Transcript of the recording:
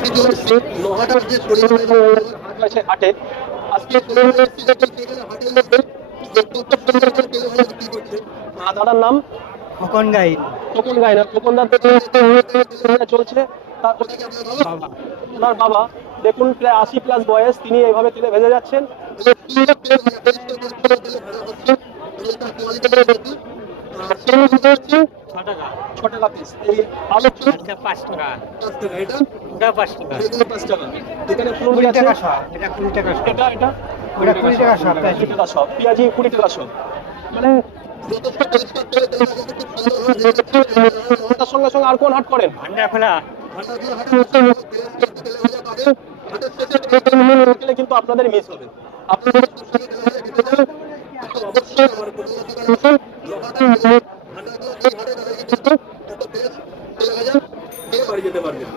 আজকে চলে এসেছি নোহাটার যে শরীরের হাট আছে হাটে। আজকে চলে এসেছি যখন সেখানে হাটের মধ্যে যে কত সুন্দর করে তেলে ভাজা বিক্রি করছে। দাদার নাম খোকন গাই খোকন গাইনা। খোকনদার তেলে ভাজা চলছে। তার ওটাকে আপনার বাবা, বাবা। ওনার বাবা দেখুন প্রায় 80+ বয়স, তিনি এইভাবে তেলে ভেজে যাচ্ছেন। সুন্দর তেলে ভাজা, পরিষ্কার পরিচ্ছন্ন তেলে ভাজা হচ্ছে এবং তার কোয়ালিটিটা দেখুন। তেলের কত হচ্ছে 6 টাকা। 6 টাকা পিস। এই আলু চপ এটা 5 টাকা। 5 টাকা, এটা ওটা 5 টাকা। এগুলো 5 টাকা। এখানে ফুলকপি 20 আছে, টাকা সব। এটা 20 টাকা সব। এটা এটা ওটা 20 টাকা সব। 20 টাকা সব, পেঁয়াজি 20 টাকা সব। মানে যথেষ্ট পরিষ্কার করে তেলে ভাজা খুব সুন্দরভাবে ভেজে যাচ্ছে। তার সঙ্গে সঙ্গে আর কোন হাট করেন? ভান্ডার খোলা। ভাটাগুলো হাটে হচ্ছে তেলে ভাজা পাবেন। হাটের শেষে এই মেনু হোটেলে কিন্তু আপনাদের মিস হবে। আপনাদের সুস্বাদু তেলে ভাজা খেতে চান অবশ্যই আমার প্রতিনিধি ঠিকানা আসুন লোহাটা ভাটাগুলো এই হাটে তাদেরকে কিন্তু এত বেস্ট তেলে ভাজা খেয়ে বাড়ি যেতে পারবেন।